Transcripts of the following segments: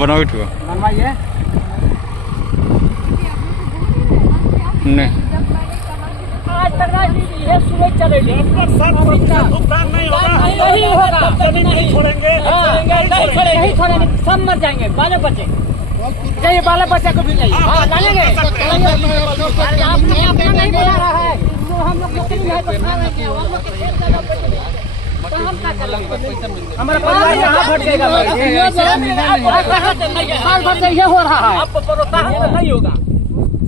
बनाओ इठो बनवाइए नहीं आज तक ये सुबह चलेगी भुगतान नहीं होगा, नहीं छोड़ेंगे, नहीं छोड़ेंगे, सब मर जाएंगे, बाले बच्चे चाहिए, बाले बच्चे को भी चाहिए। हाँ डालेंगे, आपने अपना नहीं बोला रहा है, हम लोग नौकरी में है तो खा लेंगे, हम लोग के खेत ज्यादा बचेंगे तो हम क्या करेंगे? हमारा परिवार यहाँ भट जाएगा। साल भर से ये हो रहा है, अब प्रोत्साहन से नहीं होगा,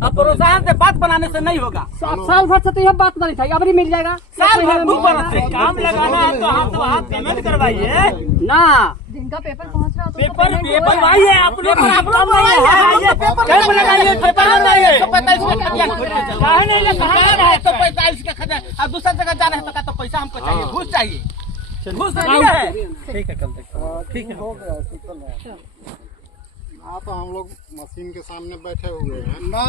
अब प्रोत्साहन से बात बनाने से नहीं होगा। साल भर से तो यह बात बनी था, अब ही मिल जाएगा। साल भर काम लगाना है तो हाथ पेमेंट करवाइए ना। जिनका पेपर पहुंच रहा पेपर बनवाइए, आप लोग अब दूसरा जगह जाना है तो पैसा हमको चाहिए, घूस चाहिए, घूस नहीं है। ठीक है, कल तक ठीक है, हो गया। आप हम लोग मशीन के सामने बैठे हुए हैं ना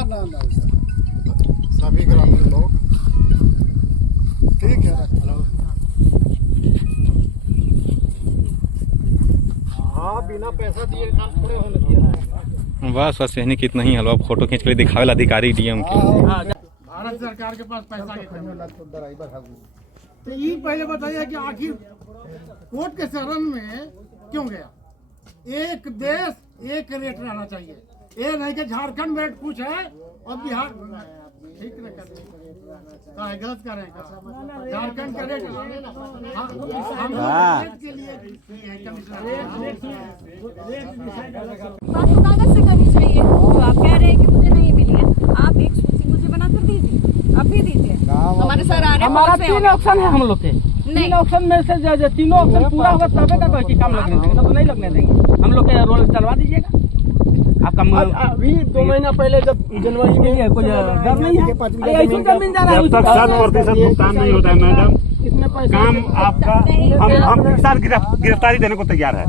सभी ग्रामीण लोग। ठीक है, हाँ बिना पैसा दिए काम थोड़े होने दिया। बस यही कितना ही हलवा फोटो खींच कर दिखावे अधिकारी डीएम के। भारत सरकार के पास पैसा के तो ये पहले बताइए कि आखिर कोर्ट के शरण में क्यों गया? एक देश एक रेट रहना चाहिए, ये नहीं कि झारखंड में रेट कुछ है और बिहार ठीक नहीं कर गलत कर रहे हैं। झारखंड का रेट के लिए कागज से करनी चाहिए। जो आप कह रहे हैं कि मुझे नहीं मिली है, आप एक सूची मुझे बनाकर दीजिए, आप भी दीजिए। हमारे सर आ रहे हैं, हमारा 3 ऑप्शन है हम लोग के, 3 ऑप्शन में से तीनों ऑप्शन पूरा होगा तबे का कोई काम लगने देंगे, तो नहीं लगने देंगे। हम लोग के रोल चलवा दीजिएगा। आपका अभी 2 महीना पहले जब जनवरी में कोई डर नहीं है, जमीन जा रहा है। जब तक 7% भुगतान नहीं होता है मैडम, काम आपका हम किसान गिरफ्तारी देने को तैयार है।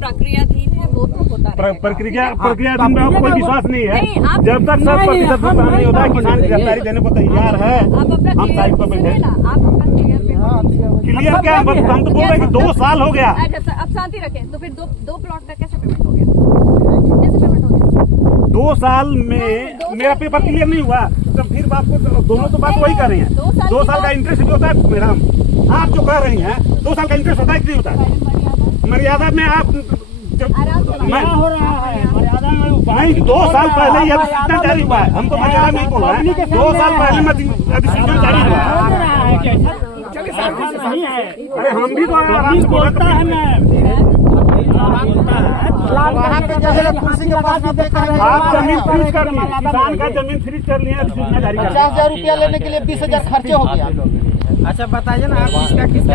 प्रक्रियाधीन है, वो तो होता है। प्रक्रियाधीन में कोई विश्वास नहीं है। जब तक 7% भुगतान नहीं होता है, किसान गिरफ्तारी देने को तैयार है। हम साइड पर बैठे। क्लियर क्या? हम तो बोल रहे हैं कि 2 साल हो गया। अब शांति रखें, तो फिर दो प्लॉट का कैसे पेमेंट हो गया? कैसे पेमेंट हो गया? 2 साल में मेरा पेपर क्लियर नहीं हुआ, तो फिर बात को दोनों तो बात वही कर रही हैं। 2 साल का इंटरेस्ट भी होता है मैडम, आप जो कह रही हैं 2 साल का इंटरेस्ट होता है कि नहीं होता है? मर्यादा में आप हो रहा है, मर्यादा में नहीं, 2 साल पहले यह अधिसूचना जारी हुआ है। हमको मर्यादा नहीं बोला है, 2 साल पहले अधिसूचना जारी हुआ है। नहीं है। अरे हम भी तो आराम से बोलता है आप जमीन फ्रीज कर लिए, किसान का जमीन फ्रीज कर लिए, अधिसूचना जारी कर 50,000 रुपया लेने के लिए 20,000 खर्चे हो गया। अच्छा बताइए ना, आप किसका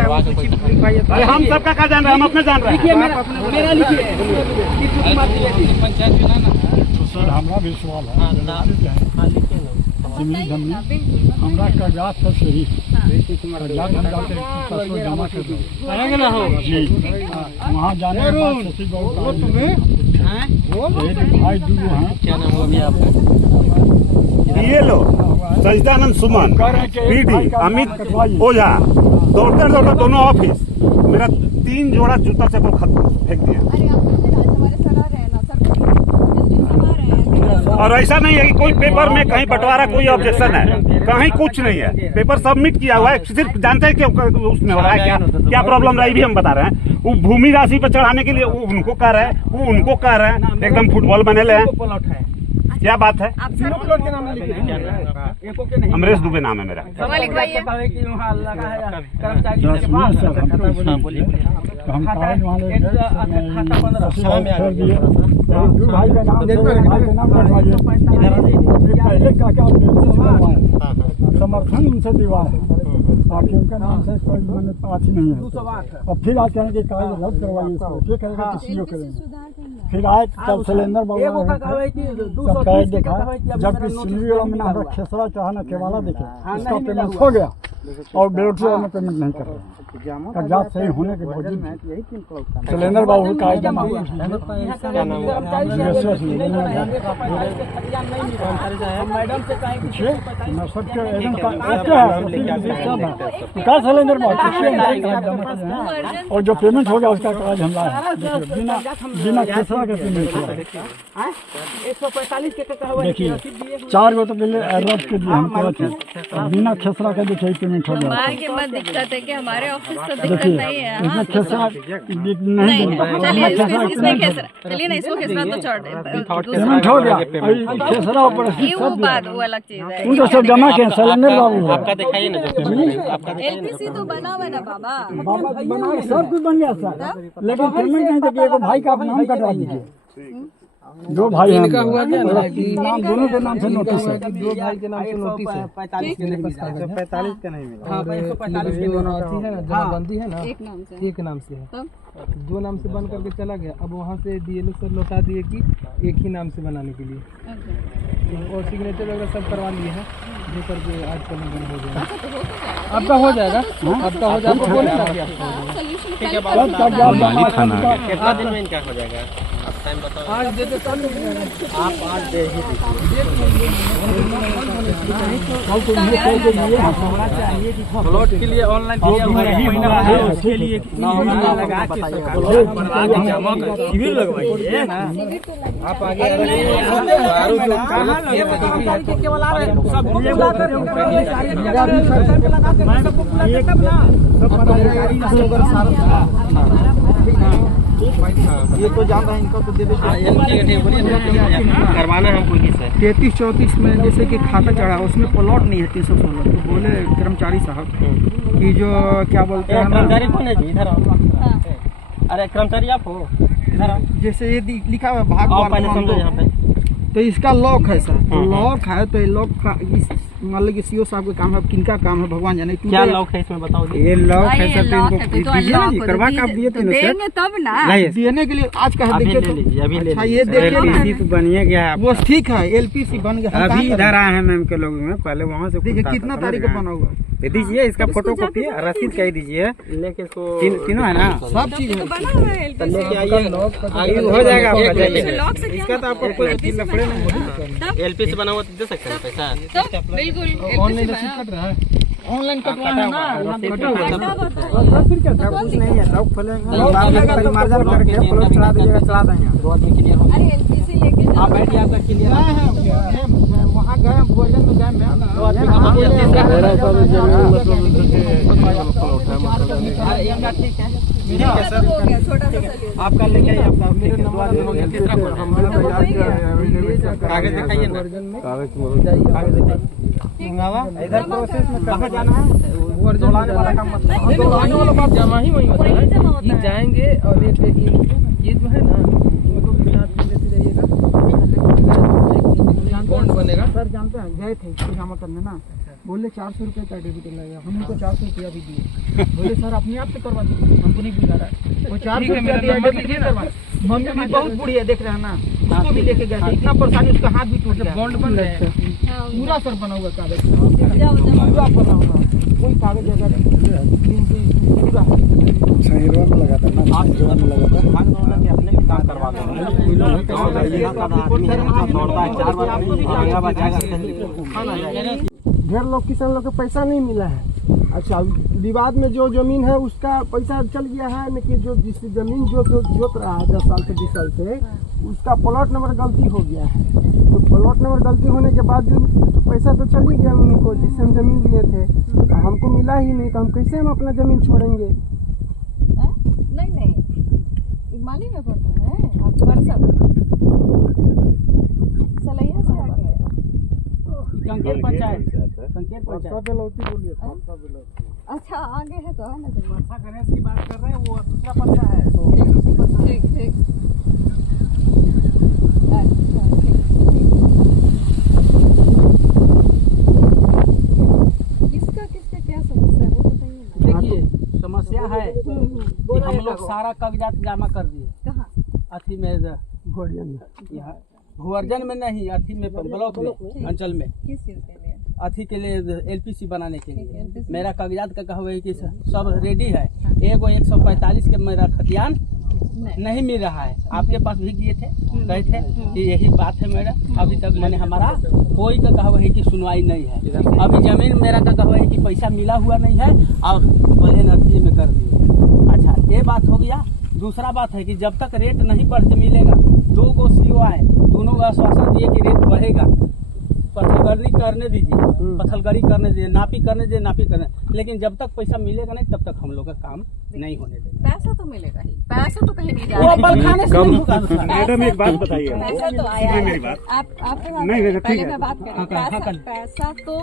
अरे हम सबका क्या जान रहे हैं? हम अपने जान रहे हैं। मेरा लिखिए सर हमारा भी सवाल है। जमीन हमारा कागजात सब सही कागजात हम जाके जमा कर देंगे ना हो जी। वहाँ जाने के बाद सचिव भाई दूर हैं। क्या नाम होगा आपका? ये लो सजदानंद सुमन, पीडी अमित ओझा, दौड़ते दौड़ते दोनों ऑफिस, मेरा 3 जोड़ा जूता चप्पल फेंक दिया। और ऐसा नहीं है कि कोई पेपर में कहीं बंटवारा, कोई ऑब्जेक्शन है, कहीं कुछ नहीं है। पेपर सबमिट किया हुआ है, सिर्फ जानते हैं कि उसमें हो रहा है क्या प्रॉब्लम रही भी हम बता रहे हैं। वो भूमि राशि पर चढ़ाने के लिए वो उनको कह रहे हैं, वो उनको कह रहे हैं, एकदम फुटबॉल बने ले। क्या बात है? अमरेश दुबे नाम है मेरा। समर्थन उनसे दिवा है। आपके उनका नाम से कोई मैंने पास ही नहीं है। और फिर आज कहेंगे कागज रद्द करवाइए इसको, फिर कहेंगे तो सीओ करेंगे। फिर आए तब सिलेंडर जब कि सिंधी वाला में हमारा खेसरा चढ़ाना केवाला देखे उसका पेमेंट हो गया और बेरोटी वाला में पेमेंट नहीं कर रहे हैं। कागजात सही होने के बावजूद सिलेंडर बाबू का जमा हुआ मैं सबके एकदम क्या सिलेंडर और जो पेमेंट हो गया उसका कागज हम लाए बिना खेसरा के पेमेंट हुआ। 145 के देखिए 4 गो तो पहले रद्द के दिए हम तुरंत ही, बिना खेसरा के देखिए पेमेंट हो गया। के बाद दिक्कत है कि हमारे ऑफिस से दिक्कत देखिए नहीं है। इसमें खेसरा नहीं चलिए इसमें खेसरा, चलिए ना इसको खेसरा तो छोड़ दे, पेमेंट हो गया खेसरा ऊपर वो बात वो अलग चीज है। उनको सब जमा किए सिलेंडर बाबू आपका दिखाइए ना जो एलपीसी तो बना हुआ है ना बाबा, बाबा बना सब कुछ बन गया सर, लेकिन पेमेंट नहीं देखिए एगो भाई का आप नाम कटवा दीजिए। दो भाई हैं नाम दोनों के नाम से नोटिस है। दो भाई के नाम से नोटिस है, 45 के नहीं 45 का नहीं मिला। हाँ 145 की अथी है ना जमाबंदी है ना, एक नाम से है, दो नाम से बन करके चला गया। अब वहाँ से डीएलओ सर लौटा दिए कि एक ही नाम से बनाने के लिए, और सिग्नेचर वगैरह सब करवा लिए हैं जो करके आज कल बंद हो जाएगा। आपका हो जाएगा, आपका हो जाएगा बोले ना कितना दिन में इनका हो जाएगा? आज दे दे आप आज दे ही प्लॉट के लिए ऑनलाइन उसके लिए लगा के शिविर लगवाइए ना आप आगे ये तो जान रहा है इनको तो दे दे करवाना है हमको किससे? 33-34 में जैसे कि खाता चढ़ा उसमें प्लॉट नहीं है 316, तो बोले कर्मचारी साहब कि जो क्या बोलते हैं कर्मचारी कौन है जी? इधर आओ। अरे कर्मचारी आप हो, इधर आओ। जैसे ये लिखा हुआ भाग पहले समझो यहाँ पे। तो इसका लॉक है सर, तो लॉक है तो ये लॉक का मान लो कि सीओ साहब का काम है, किनका काम है भगवान जाने। क्या लॉक है इसमें बताओ जी। ये लॉक है सर, तो इनको दीजिए ना जी, करवा के आप दिए थे देंगे तब ना देने के लिए आज का है देखिए तो अच्छा ये देखिए बनिए गया वो ठीक है, एलपीसी बन गया अभी इधर आए हैं मैम के लोग में, पहले वहाँ से देखिए कितना तारीख को बना हुआ दीजिए इसका फोटो कॉपी रसीद कह दीजिए, लेके इसको तीनों है ना सब चीज है। बना हुआ है लेके एलपीसी, आइए, हो जाएगा आपका जाइए। लॉक से इसका तो आपको कोई वकील लफड़े नहीं होगा। एलपीसी बना हुआ तो दे सकते हैं पैसा। तो बिल्कुल ऑनलाइन रसीद कट रहा है, ऑनलाइन कटवाना है ना कटा हुआ फिर क्या था, कुछ नहीं है, लॉक खोलेंगे मार्जन करके फ्लोट चला दीजिएगा, चला देंगे। अरे एलपीसी लेके आप बैठिए, आपका क्लियर है। वहाँ गए भोजन में गए आपका लेके आइए, आपका मेरे नंबर कागज दिखाइए ना, कागज दिखाइए। इधर प्रोसेस में कहाँ जाना है? जोड़ाने वाला काम मत जोड़ाने वाला बात जमा ही वही होता है, ये जाएंगे और ये जो है ना इनको भी साथ में लेते जाइएगा, बॉन्ड बनेगा। सर जानते हैं गए थे इसको जमा करने ना, बोले 400 रुपये का डेबिट लगेगा, हम उनको 400 रुपया भी दिए, बोले सर अपने आप से करवा दीजिए, हमको नहीं बुला रहा है। वो 400 रुपया दिया डेबिट करवा, मम्मी भी बहुत बुढ़ी है देख रहे हैं ना, उसको भी लेके गए थे, इतना परेशानी उसका हाथ भी टूट गया। बॉन्ड बन रहे हैं पूरा सर बना हुआ कागज, पूरा बना हुआ कोई कागज अगर पूरा शहरों में लगाता ना, शहरों में लगाता कि अपने भी काम करवा दो। ढेर लोग किसान लोग को पैसा नहीं मिला है। अच्छा विवाद में जो जमीन है उसका पैसा चल गया है न कि जो जिस जमीन जो जोत रहा है 10 साल से 20 साल से उसका प्लॉट नंबर गलती हो गया है, तो प्लॉट नंबर गलती होने के बाद जो तो पैसा तो चल ही गया उनको जिससे हम जमीन लिए थे, तो हमको मिला ही नहीं, तो हम कैसे हम अपना जमीन छोड़ेंगे? नहीं मालूम है पड़ता है आपको वर्षा सलैया से आगे कंकेर पंचायत अच्छा आगे है तो है ना वर्षा गणेश की बात कर रहे हैं, वो दूसरा पर्चा है। ठीक ठीक किसका क्या समस्या सारा कागजात जमा कर दिए। कहाँ? अथी में यहाँ भुवर्जन में नहीं, अथी में ब्लॉक में अंचल में किस चीज के लिए? अथी के लिए LPC बनाने के लिए। मेरा कागजात का कहा हुआ है कि सब रेडी है। एगो 145 के मेरा खतियान नहीं मिल रहा है। आपके पास भी किए थे, कहे थे कि यही बात है मेरा। अभी तक मैंने हमारा कोई का कहा हुआ है कि सुनवाई नहीं है। अभी जमीन मेरा का कहा हुआ है कि पैसा मिला हुआ नहीं है और बोले नर्सरी में कर दिए। अच्छा, ये बात हो गया। दूसरा बात है कि जब तक रेट नहीं बढ़ के मिलेगा, 2 को CO आए, दोनों का आश्वासन दिए कि रेट बढ़ेगा, पत्थलगड़ी करने दीजिए, पत्थलगड़ी करने दीजिए, नापी करने दीजिए, नापी करने। लेकिन जब तक पैसा मिलेगा नहीं तब तक हम लोग का काम नहीं होने देगा। पैसा तो मिलेगा ही, पैसा तो कहीं नहीं जा वो रहा। बल खाने से नहीं होगा। मैडम एक बात बताइए, पैसा तो आया है। मेरी बात। आप नहीं, ठीक पहले है। मैं बात करूँ। हाँ, पैसा तो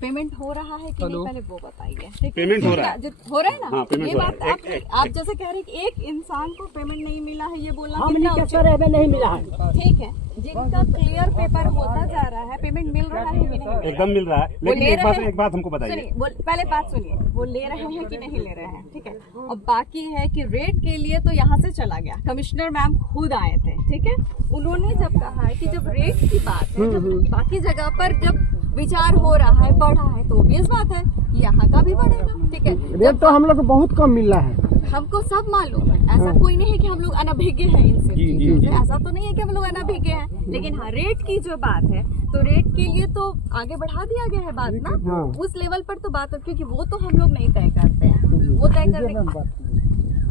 पेमेंट हो रहा है कि नहीं, पहले वो बताइए। ठीक है? पेमेंट हो रहा है। हो रहा है ना। हाँ, पेमेंट ये हो रहा बात है। आप जैसे कह रहे हैं कि एक इंसान को पेमेंट नहीं मिला है, ये बोलना हम कितना नहीं उचित? कहते रहे नहीं मिला है। ठीक है, जिनका क्लियर पेपर होता जा रहा है, पेमेंट मिल रहा है कि नहीं मिल रहा है? एकदम मिल रहा है। वो लेकिन ले रहे हैं? एक बात हमको बताइए। सुनिए, पहले बात सुनिए, वो ले रहे हैं कि नहीं ले रहे हैं, ठीक है। और बाकी है कि रेट के लिए तो यहाँ से चला गया, कमिश्नर मैम खुद आए थे, ठीक है। उन्होंने जब कहा है कि जब रेट की बात है, जब बाकी जगह पर जब विचार हो रहा है, बढ़ा है, तो obvious बात है कि यहाँ का भी बढ़ेगा, ठीक है। रेट तो हम लोग को बहुत कम मिल रहा है। हमको सब मालूम है, ऐसा कोई नहीं है कि हम लोग अनभिज्ञ हैं इनसे, चीजों से। ऐसा तो नहीं है कि हम लोग अनभिज्ञ हैं, लेकिन हाँ, रेट की जो बात है, तो रेट के लिए तो आगे बढ़ा दिया गया है बात ना। उस लेवल पर तो बात है, क्योंकि वो तो हम लोग नहीं तय करते हैं, वो तय करने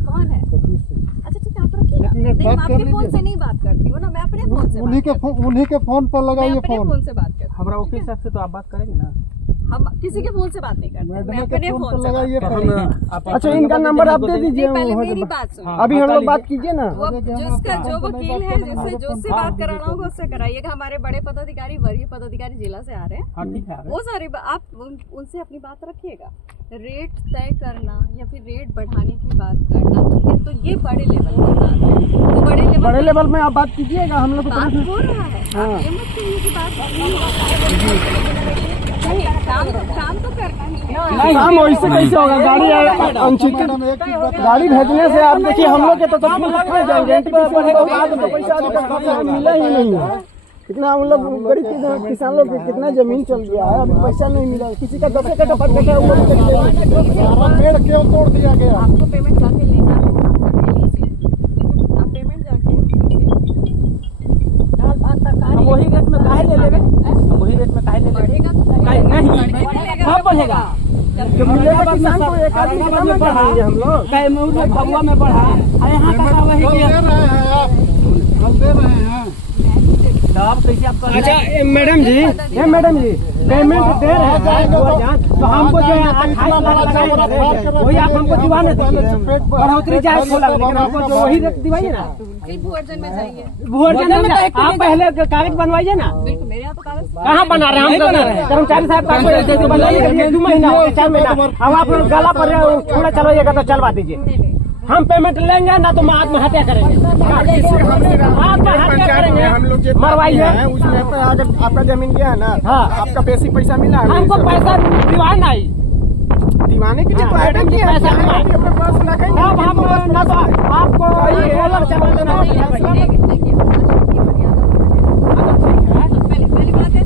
कौन है? अच्छा ठीक है, आप रखिएगा। नहीं, मैं आपके फोन से नहीं बात करती हूँ ना, मैं अपने फोन से उन्हीं के फोन पर मैं लगाइए अपने फोन। फोन से बात करती हूँ। हमारा वकील साहब से तो आप बात करेंगे ना। हम किसी के फोन से बात नहीं करते, मैं अपने फोन से बात लगाइए करती हूँ। अच्छा, इनका नंबर आप दे दीजिए। पहले मेरी बात सुनिए। अभी हम लोग बात कीजिए ना। वो जिसका जो वकील है, जिससे बात कराना होगा उससे कराइएगा। हमारे बड़े पदाधिकारी, वरीय पदाधिकारी जिला से आ रहे हैं, हाँ ठीक है। वो सारी आप उनसे अपनी बात रखिएगा। रेट तय करना या फिर रेट बढ़ाने की बात करना, ठीक है, तो ये बड़े लेवल की बात है। तो बड़े लेवल में आप बात कीजिएगा। हम लोग बात हो रहा है, आप ये मत कहिए कि बात नहीं हो रहा है। नहीं, काम तो करना ही है। काम वैसे कैसे होगा? गाड़ी भेजने से आप देखिए, हम लोग के तो पैसा मिला ही नहीं है। कितना हम लोग गरीब किसान लोग कितना जमीन चल गया है, अभी पैसा नहीं मिला। किसी का 10 कट्ठा पेड़ क्यों तोड़ दिया गया? आपको पेमेंट जाके लेना है, आप लीजिए। आप पेमेंट जाके वही रेट में काहे ले लेंगे? वही रेट में काहे ले लेंगे? बढ़ेगा नहीं, कब बढ़ेगा? जब मिलेगा किसान को एक आदमी कितना में बढ़ाएंगे हम लोग? कहीं में भगवा में बढ़ा, यहाँ का वही हम दे रहे हैं। आप कैसे आप कर अच्छा मैडम जी पेमेंट दे रहे हैं तो हमको जो है 28 लाख लगाए, वही आप हमको दिवाने दीजिए। बढ़ोतरी चाहे खोला, लेकिन हमको जो वही रेट दिवाइए ना। भूअर्जन में जाइए, भूअर्जन में आप पहले कागज बनवाइए ना। बिल्कुल मेरे यहाँ तो कागज कहाँ बना रहे हैं? हम बना रहे हैं। कर्मचारी साहब का बनाइए, 2 महीना हो गया, 4 महीना। अब आप लोग गला पर थोड़ा चलवाइएगा तो चलवा दीजिए। हम पेमेंट लेंगे ना तो हम आत्महत्या करेंगे। आत्महत्या करेंगे, हम लोग मरवाइए। उसमें अगर आपका जमीन गया है ना, हाँ, आपका बेसिक पैसा मिला है। हमको पैसा दिवाना ही, दिवाने के लिए तो आइटम की पैसा अपने पास रखेंगे। अब हम ना तो आपको पहली बात है,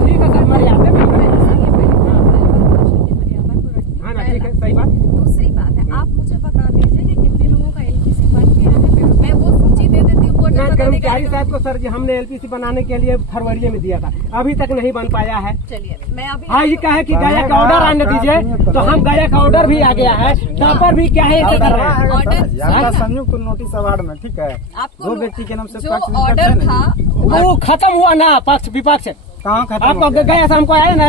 ठीक है सर, मर्यादा सही बात। दूसरी बात है, आप मुझे बता दीजिए कि कितने लोगों का LPC बन गया है। मैं वो सूची दे देती हूँ। कर्मचारी साहब को सर जी हमने LPC बनाने के लिए फरवरी में दिया था, अभी तक नहीं बन पाया है। चलिए मैं अभी हाँ, ये क्या है कि गया का ऑर्डर आने दीजिए, तो हम गया का ऑर्डर भी आ गया है, यहाँ पर भी क्या है ऑर्डर संयुक्त नोटिस अवार्ड में, ठीक है। आपको दो व्यक्ति के नाम से जो ऑर्डर था वो खत्म हुआ ना, पक्ष विपक्ष कहाँ खत्म? आपको गया था, हमको आया ना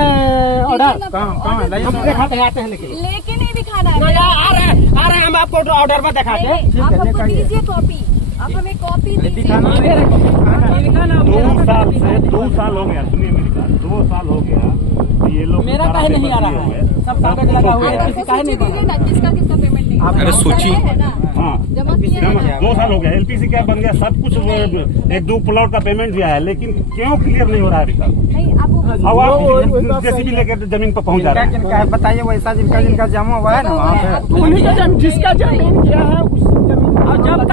ऑर्डर, हम दिखाते आते हैं, लेके नहीं दिखाना है। आ रहे हैं हम आपको ऑर्डर पर दिखाते हैं। आप हमको दीजिए कॉपी, आप हमें कॉपी दीजिए। 2 साल हो गया, सुनिए मेरी बात, 2 साल हो गया ये लोग मेरा काहे नहीं आ रहा है? सब कागज लगा हुआ है, किसी काहे नहीं बना? ना किसका किसका पेमेंट नहीं अरे सोचिए। है ना, हाँ जमा किया है ना। 2 साल हो गया, एलपीसी क्या बन गया, सब कुछ 1-2 प्लॉट का पेमेंट दिया है, लेकिन क्यों क्लियर नहीं हो रहा है अभी तक? नहीं आपको अब आप जेसीबी लेकर जमीन पर पहुंच जा रहे हैं। बताइए वैसा जिनका जमा हुआ है ना वहाँ पे उन्हीं का जिसका जमीन किया है उसी जमीन और जब